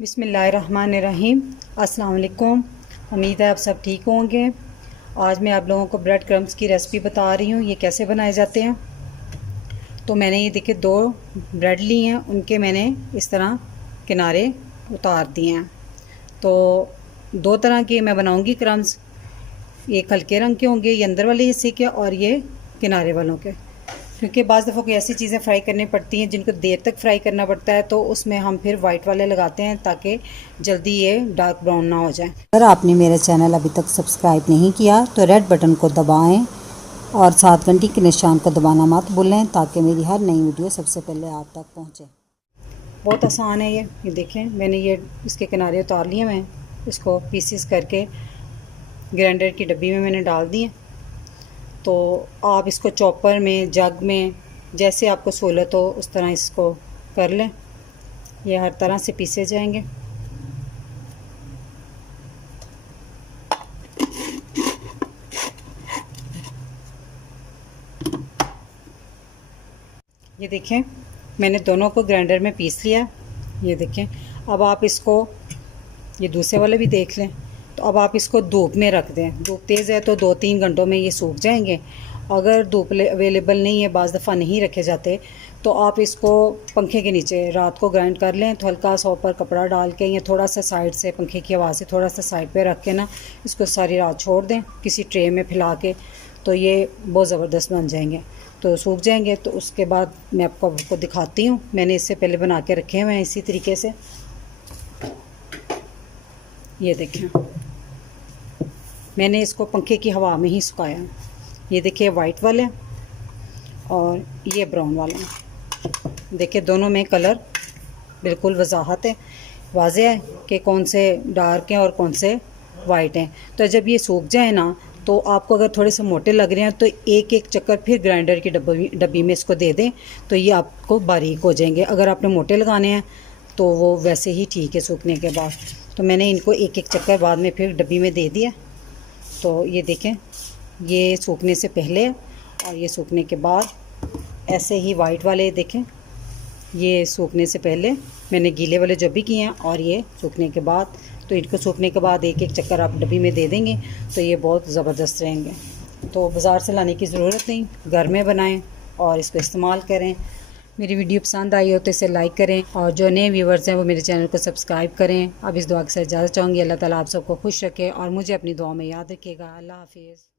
बिस्मिल्लाहिर्रहमानिर्रहीम। अस्सलाम वालेकुम। उम्मीद है आप सब ठीक होंगे। आज मैं आप लोगों को ब्रेड क्रम्स की रेसिपी बता रही हूँ, ये कैसे बनाए जाते हैं। तो मैंने ये देखिए 2 ब्रेड ली हैं, उनके मैंने इस तरह किनारे उतार दिए हैं। तो 2 तरह के मैं बनाऊँगी क्रम्स, एक हल्के रंग के होंगे, ये अंदर वाले हिस्से के, और ये किनारे वालों के। क्योंकि बाज़ दफ़ा कोई ऐसी चीज़ें फ्राई करनी पड़ती हैं जिनको देर तक फ्राई करना पड़ता है, तो उसमें हम फिर वाइट वाले लगाते हैं ताकि जल्दी ये डार्क ब्राउन ना हो जाए। अगर आपने मेरा चैनल अभी तक सब्सक्राइब नहीं किया तो रेड बटन को दबाएं और साथ घंटी के निशान को दबाना मत भूलें ताकि मेरी हर नई वीडियो सबसे पहले आप तक पहुंचे। बहुत आसान है ये देखें, मैंने ये इसके किनारे उतार लिए, मैं इसको पीसेस करके ग्राइंडर की डब्बी में मैंने डाल दिए। तो आप इसको चॉपर में, जग में, जैसे आपको सहूलत हो उस तरह इसको कर लें। ये हर तरह से पीसे जाएंगे। ये देखें, मैंने दोनों को ग्राइंडर में पीस लिया। ये देखें, अब आप इसको, ये दूसरे वाले भी देख लें। तो अब आप इसको धूप में रख दें। धूप तेज़ है तो 2-3 घंटों में ये सूख जाएंगे। अगर धूप अवेलेबल नहीं है, बाज़ दफ़ा नहीं रखे जाते, तो आप इसको पंखे के नीचे रात को ग्राइंड कर लें। तो हल्का सा ऊपर कपड़ा डाल के या थोड़ा सा साइड से पंखे की हवा से थोड़ा सा साइड पे रख के ना इसको सारी रात छोड़ दें किसी ट्रे में फैला के। तो ये बहुत ज़बरदस्त बन जाएंगे, तो सूख जाएंगे। तो उसके बाद मैं आपको दिखाती हूँ। मैंने इससे पहले बना के रखे हुए हैं इसी तरीके से। ये देखें, मैंने इसको पंखे की हवा में ही सुखाया। ये देखिए वाइट वाले और ये ब्राउन वाले। देखिए दोनों में कलर बिल्कुल वजाहत है, वाज़ेह है कि कौन से डार्क हैं और कौन से वाइट हैं। तो जब ये सूख जाए ना, तो आपको अगर थोड़े से मोटे लग रहे हैं तो एक एक चक्कर फिर ग्राइंडर की डब्बी में इसको दे दें, तो ये आपको बारीक हो जाएंगे। अगर आपने मोटे लगाने हैं तो वो वैसे ही ठीक है सूखने के बाद। तो मैंने इनको एक एक चक्कर बाद में फिर डब्बी में दे दिया। तो ये देखें, ये सूखने से पहले और ये सूखने के बाद। ऐसे ही वाइट वाले देखें, ये सूखने से पहले मैंने गीले वाले जो भी किए हैं, और ये सूखने के बाद। तो इनको सूखने के बाद एक एक चक्कर आप डब्बी में दे देंगे तो ये बहुत ज़बरदस्त रहेंगे। तो बाज़ार से लाने की ज़रूरत नहीं, घर में बनाएं और इसको इस्तेमाल करें। मेरी वीडियो पसंद आई हो तो इसे लाइक करें, और जो नए व्यूवर्स हैं वो मेरे चैनल को सब्सक्राइब करें। अब इस दुआ के साथ इजाज़त चाहूँगी। अल्लाह ताला आप सबको खुश रखे और मुझे अपनी दुआ में याद रखिएगा। अल्लाह हाफिज़।